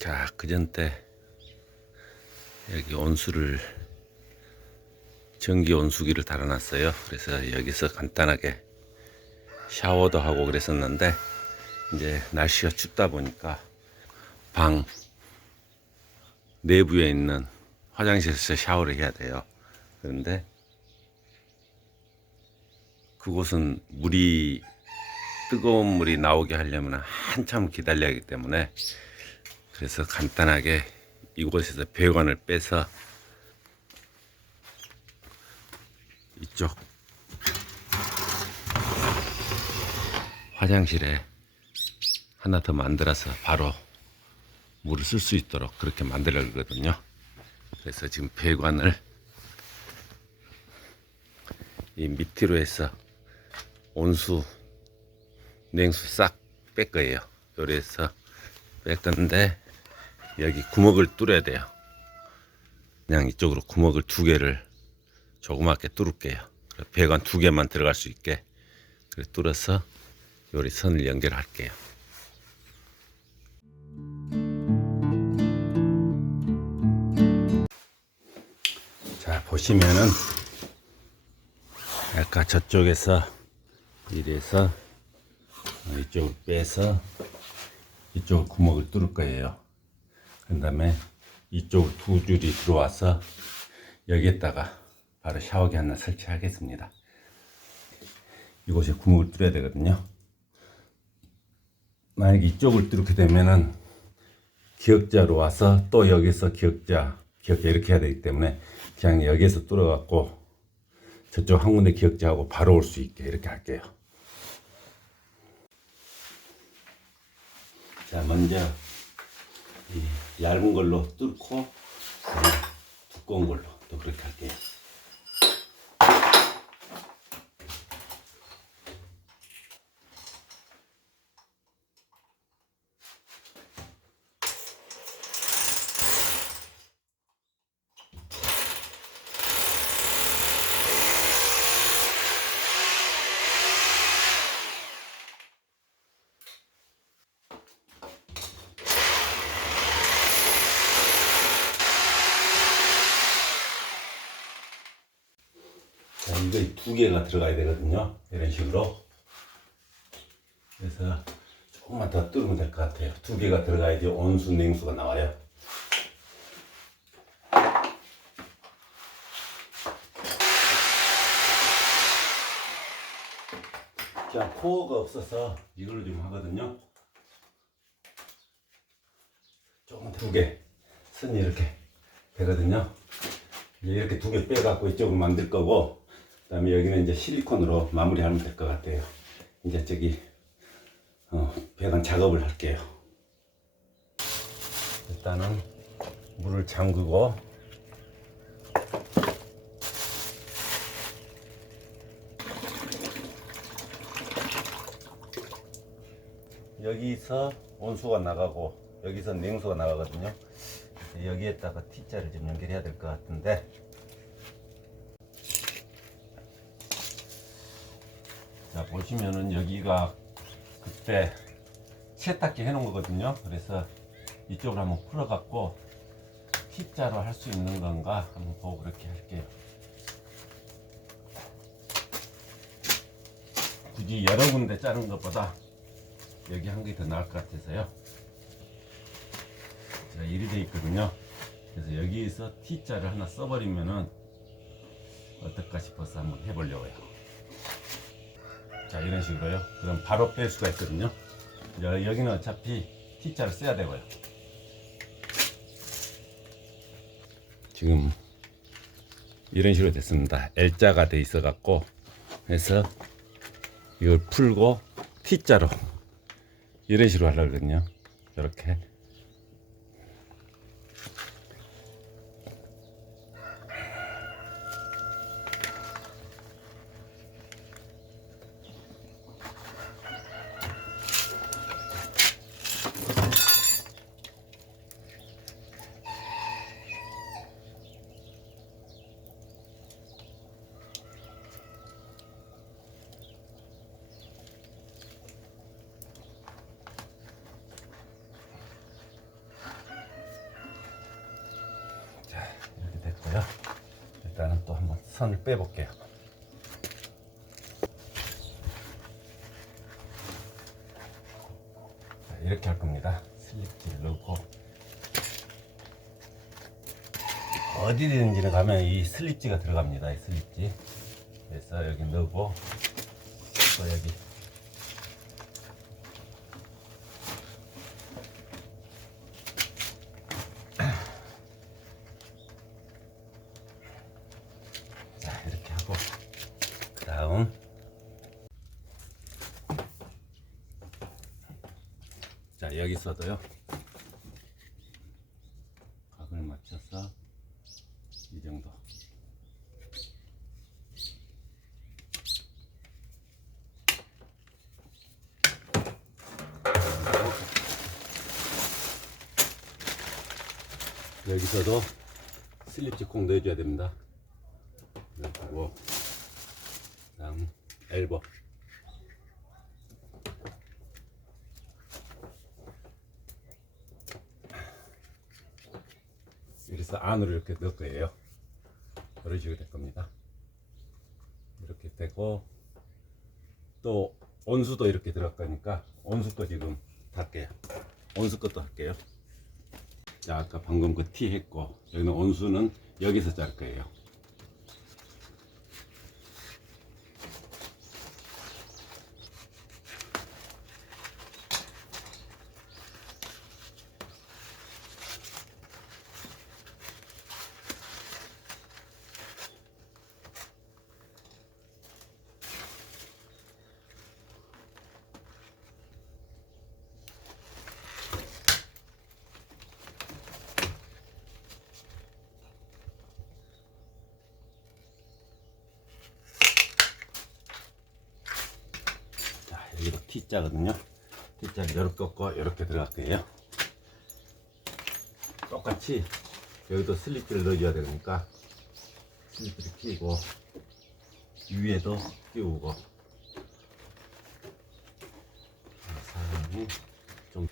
자, 그전 때 여기 온수를 전기 온수기를 달아놨어요. 그래서 여기서 간단하게 샤워도 하고 그랬었는데 이제 날씨가 춥다 보니까 방 내부에 있는 화장실에서 샤워를 해야 돼요. 그런데 그곳은 물이 뜨거운 물이 나오게 하려면 한참 기다려야 하기 때문에 그래서 간단하게 이곳에서 배관을 빼서 이쪽 화장실에 하나 더 만들어서 바로 물을 쓸 수 있도록 그렇게 만들려거든요. 그래서 지금 배관을 이 밑으로 해서 온수 냉수 싹 뺄 거예요. 요래서 뺄 건데 여기 구멍을 뚫어야 돼요. 그냥 이쪽으로 구멍을 두 개를 조그맣게 뚫을게요. 배관 두 개만 들어갈 수 있게 그래 뚫어서 요리 선을 연결할게요. 자 보시면은 아까 저쪽에서 이래서 이쪽을 빼서 이쪽 구멍을 뚫을 거예요. 그 다음에 이쪽 두 줄이 들어와서 여기에다가 바로 샤워기 하나 설치하겠습니다. 이곳에 구멍을 뚫어야 되거든요. 만약에 이쪽을 뚫게 되면은 기역자로 와서 또 여기서 기역자, 기역자 이렇게 해야 되기 때문에 그냥 여기에서 뚫어갖고 저쪽 한 군데 기역자하고 바로 올 수 있게 이렇게 할게요. 자, 먼저 이 얇은 걸로 뚫고 그다음에 두꺼운 걸로 또 그렇게 할게요. 이거 두 개가 들어가야 되거든요. 이런 식으로. 그래서 조금만 더 뚫으면 될 것 같아요. 두 개가 들어가야지 온수, 냉수가 나와요. 자, 코어가 없어서 이걸로 좀 하거든요. 조금 두 개. 선이 이렇게 되거든요. 이제 이렇게 두 개 빼갖고 이쪽을 만들 거고, 그 다음에 여기는 이제 실리콘으로 마무리하면 될 것 같아요. 이제 저기, 어, 배관 작업을 할게요. 일단은 물을 잠그고, 여기서 온수가 나가고, 여기서 냉수가 나가거든요. 여기에다가 T자를 좀 연결해야 될 것 같은데 보시면은 여기가 그때 세탁기 해놓은 거거든요 그래서 이쪽으로 한번 풀어 갖고 T자로 할 수 있는 건가 한번 보고 그렇게 할게요 굳이 여러 군데 자른 것보다 여기 한 개 더 나을 것 같아서요 자, 일이 돼 있거든요. 그래서 여기에서 T자를 하나 써버리면은 어떨까 싶어서 한번 해보려고요. 자, 이런 식으로요. 그럼 바로 뺄 수가 있거든요. 여, 여기는 어차피 T자를 써야 되고요. 지금 이런 식으로 됐습니다. L자가 돼 있어 갖고 해서 이걸 풀고 T자로 이런 식으로 하려거든요. 이렇게 이렇게 할 겁니다. 슬립지를 넣고 어디든지는 가면 이 슬립지가 들어갑니다. 이 슬립지. 그래서 여기 넣고 또 여기 자 이렇게 하고 그 다음 자 여기서도요. 각을 맞춰서 이 정도. 여기서도 슬립지 콩 넣어줘야 됩니다. 그리고 다음 엘보 그래서 안으로 이렇게 넣을 거예요. 그런 식으로 될 겁니다. 이렇게 되고 또 온수도 이렇게 들어갈 거니까 온수 거 지금 할게요. 온수 것도 할게요. 자 아까 방금 그 티 했고 여기는 온수는 여기서 짤 거예요. T자거든요. T자를 이렇게 꺾고 이렇게 들어갈 거예요. 똑같이 여기도 슬립들을 넣어줘야 되니까 슬립들을 끼고 위에도 끼우고 사람이 좀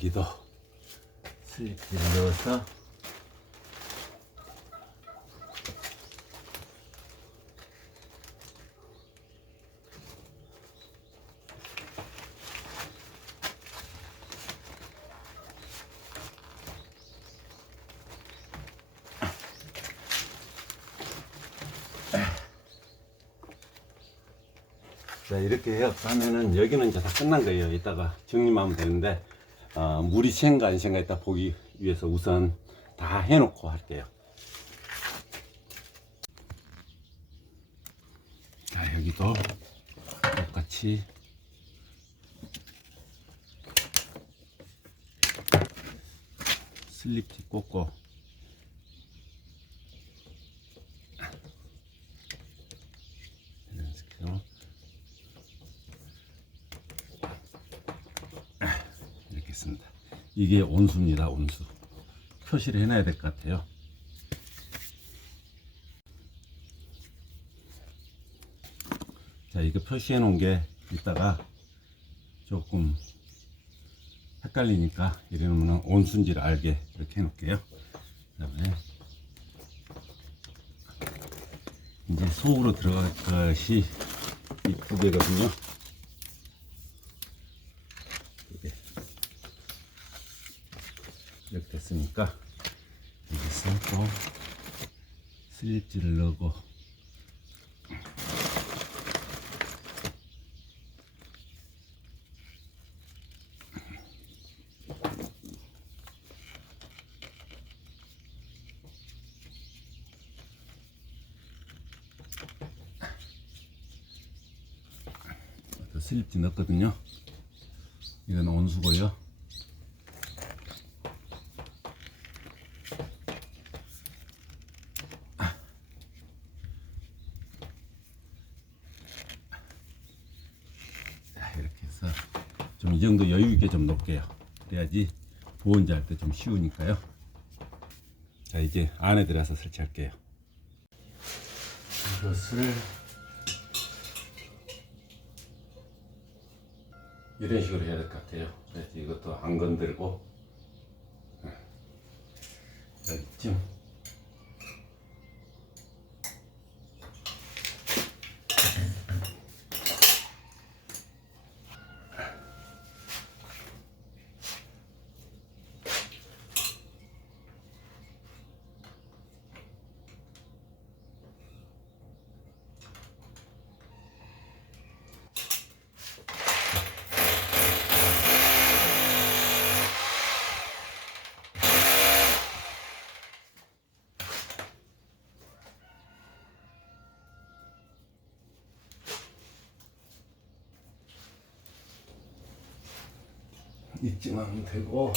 여기도. 슬립을 넣어서 자 이렇게 해서 하면은 여기는 이제 다 끝난 거예요. 이따가 정리만 하면 되는데 어, 물이 샌가 안 샌가 이따 보기 위해서 우선 다 해놓고 할게요. 자 여기도 똑같이. 슬립티 꽂고 이런 식으로 이렇게 했습니다. 이게 온수입니다. 온수. 표시를 해놔야 될 것 같아요. 자, 이거 표시해 놓은 게 이따가 조금 헷갈리니까 이러면 온수인지를 알게 이렇게 해 놓을게요. 그 다음에 이제 속으로 들어갈 것이 이 두 개거든요. 이게 이렇게 됐으니까 여기서 또 슬립지를 넣고 또 슬립지 넣었거든요. 이건 온수고요. 좀 이 정도 여유 있게 좀 놓을게요. 그래야지 보온제 할때 좀 쉬우니까요. 자 이제 안에 들어가서 설치할게요. 이것을 이런 식으로 해야 될 것 같아요. 이것도 안 건들고 네. 여기쯤 하면 되고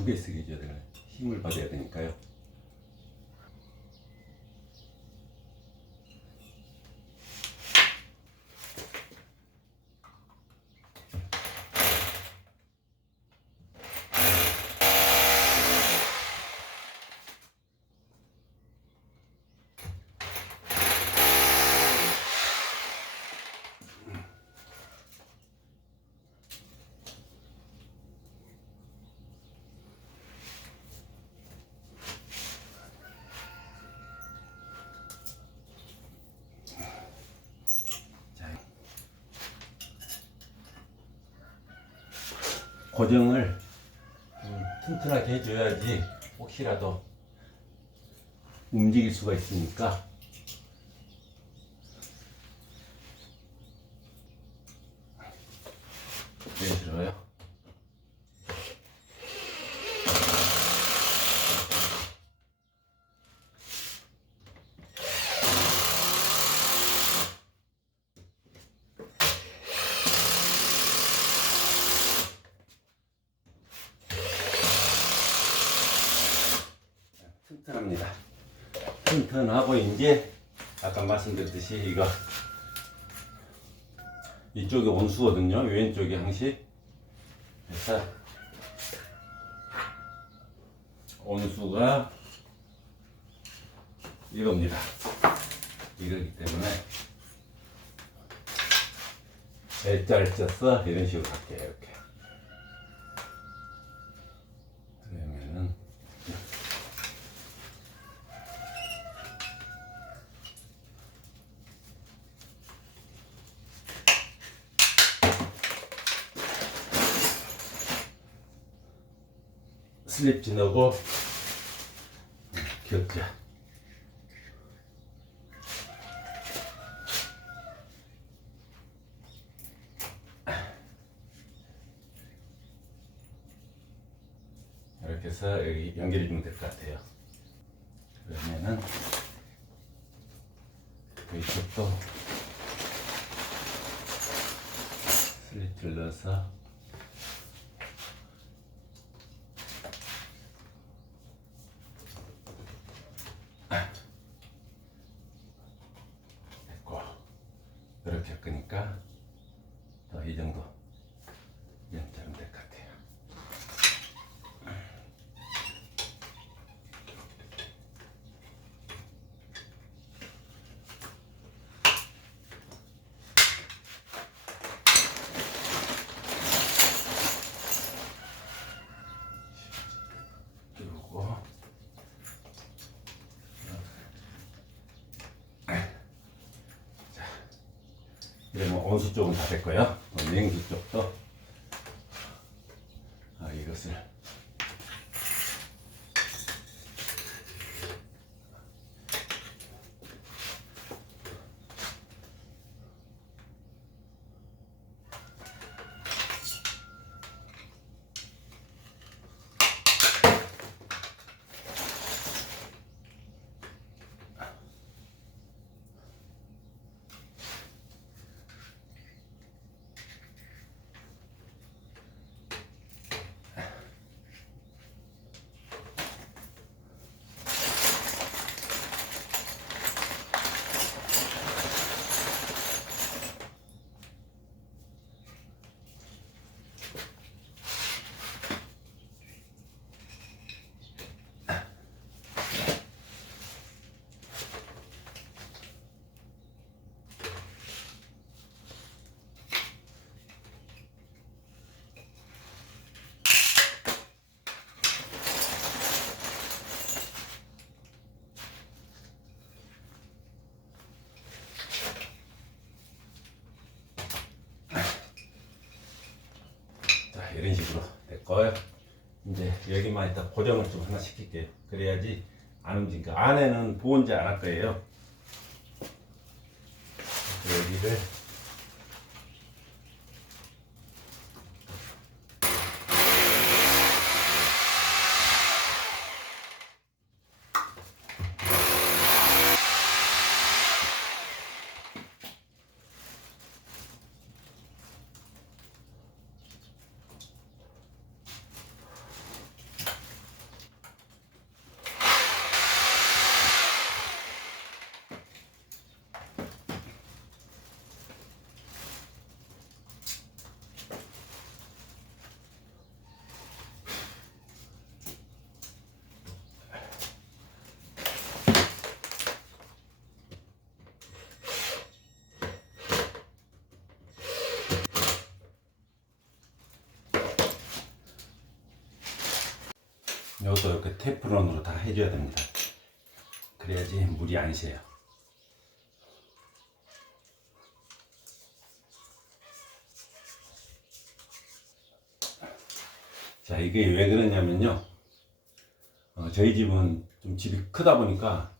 두 개 쓰게 줘야 돼요. 힘을 받아야 되니까요. 고정을 좀 튼튼하게 해줘야지 혹시라도 움직일 수가 있으니까 네, 들어요. 튼튼합니다. 튼튼하고 이제 아까 말씀드렸듯이 이거 이쪽이 온수거든요. 왼쪽이 항시 그래서 온수가 이겁니다. 이거기 때문에 L자를 쪄서 이런 식으로 갈게요. 이렇게 그러면은 슬립 지나고. 격자. 이렇게 해서 여기 연결해 주면 될 것 같아요. 그러면은 이쪽도 슬립을 넣어서 됐고 이렇게 끄니까 더 이 정도 연자면 될 것 같아요. 그리고 온수 쪽은 다 됐고요. 또 냉수 쪽도 아, 이것을 거예요. 이제 여기만 일단 고정을 좀 하나 시킬게요. 그래야지 안 움직이니까 안에는 보온제 안할 거예요. 여기를 이것도 이렇게 테프론으로 다 해줘야 됩니다. 그래야지 물이 안 새요. 자, 이게 왜 그러냐면요. 어, 저희 집은 좀 집이 크다 보니까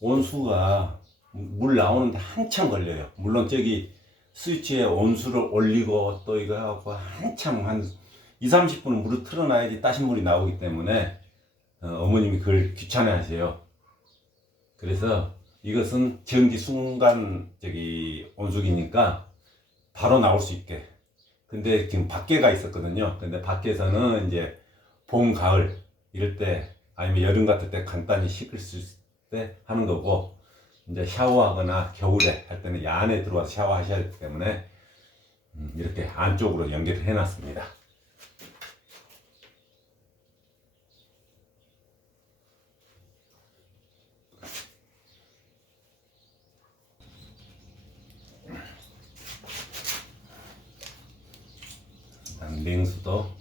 온수가 물 나오는데 한참 걸려요. 물론 저기 스위치에 온수를 올리고 또 이거 하고 한참 한 2, 30분은 물을 틀어놔야지 따신 물이 나오기 때문에 어, 머님이 그걸 귀찮아 하세요. 그래서 이것은 전기 순간 저기 온수기니까 바로 나올 수 있게. 근데 지금 밖에가 있었거든요. 근데 밖에서는 이제 봄, 가을 이럴 때 아니면 여름 같을 때 간단히 식을 수 있을 때 하는 거고 이제 샤워하거나 겨울에 할 때는 이 안에 들어와서 샤워하셔야 되기 때문에 음, 이렇게 안쪽으로 연결을 해놨습니다. 냉수도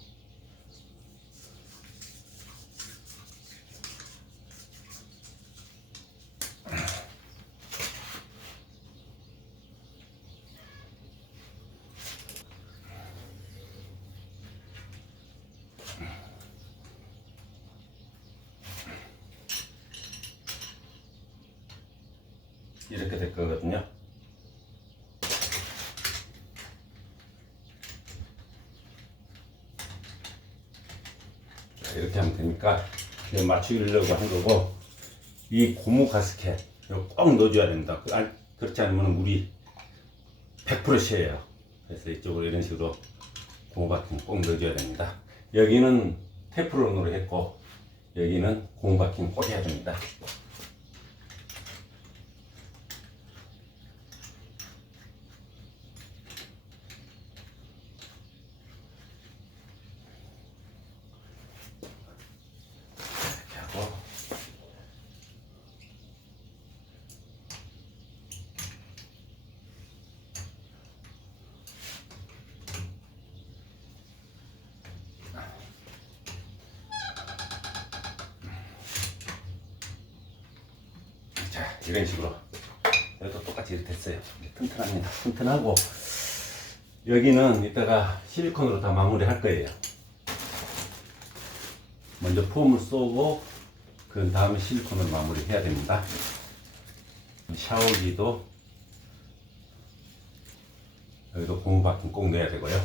이렇게 될 거거든요. 자, 되니까 이거 맞추려고 한 거고 이 고무 가스켓 이거 꼭 넣어줘야 됩니다. 그- 그렇지 않으면 물이 100% 새요. 그래서 이쪽으로 이런 식으로 고무 바킹 꼭 넣어줘야 됩니다. 여기는 테프론으로 했고 여기는 고무 바킹 꼭 해야 됩니다. 자 이런 식으로. 여기도 똑같이 이렇게 됐어요. 튼튼합니다. 튼튼하고. 여기는 이따가 실리콘으로 다 마무리 할 거예요. 먼저 폼을 쏘고 그 다음에 실리콘을 마무리 해야 됩니다. 샤워기도 여기도 고무 바퀴 꼭 넣어야 되고요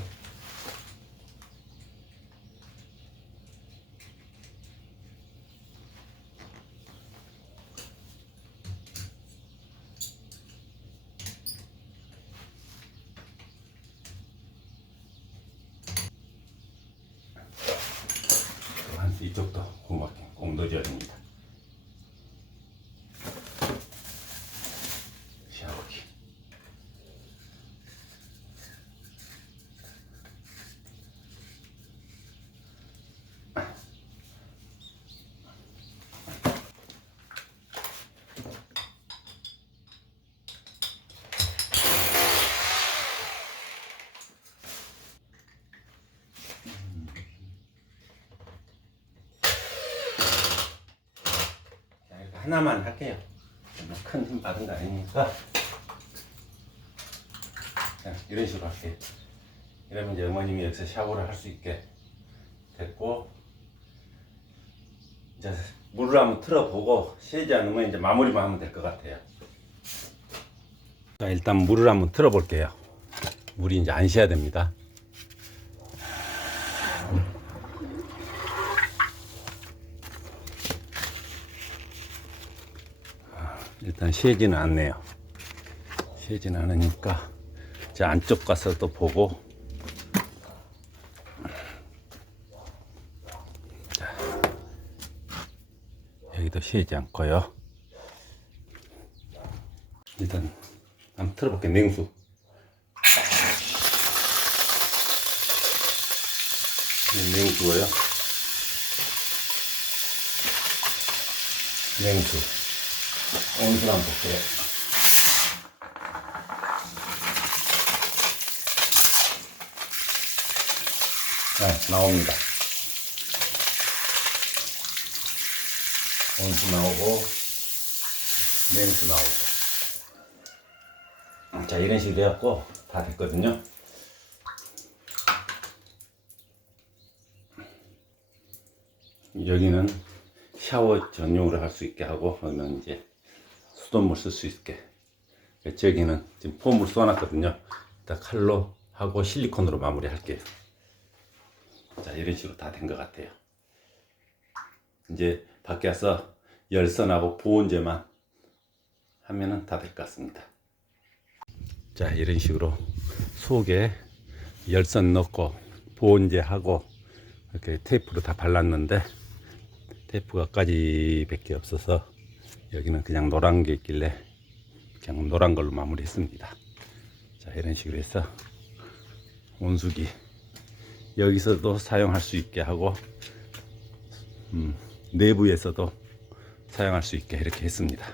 한 이쪽도 고무 바퀴 꼭 넣어줘야 됩니다 샤워기 자, 이렇게 하나만 할게요. 큰 힘 받은 거 아니니까. 자, 이런 식으로 할게요. 이러면 이제 어머님이 여기서 샤워를 할 수 있게 됐고 이제 물을 한번 틀어보고 새지 않으면 이제 마무리만 하면 될 것 같아요. 자 일단 물을 한번 틀어볼게요. 물이 이제 안 새야 됩니다. 일단 새지는 않네요. 새지는 않으니까 제 안쪽 가서 또 보고 자, 여기도 새지 않고요. 일단 한번 틀어볼게 냉수. 냉수고요. 냉수. 온수 한번 볼게요. 네, 나옵니다. 온수 나오고, 냉수 나오고. 자, 이런 식으로 해갖고 다 됐거든요. 여기는 샤워 전용으로 할 수 있게 하고, 여기는 이제 수돗물 쓸 수 있게. 저기는 지금 폼을 쏘놨거든요. 일단 칼로 하고 실리콘으로 마무리 할게요. 자, 이런 식으로 다 된 것 같아요. 이제 밖에서 열선하고 보온제만 하면은 다 될 것 같습니다. 자, 이런 식으로 속에 열선 넣고 보온제 하고 이렇게 테이프로 다 발랐는데 테이프가 까지 밖에 없어서 여기는 그냥 노란 게 있길래 그냥 노란 걸로 마무리했습니다. 자 이런 식으로 해서 온수기 여기서도 사용할 수 있게 하고 음, 내부에서도 사용할 수 있게 이렇게 했습니다.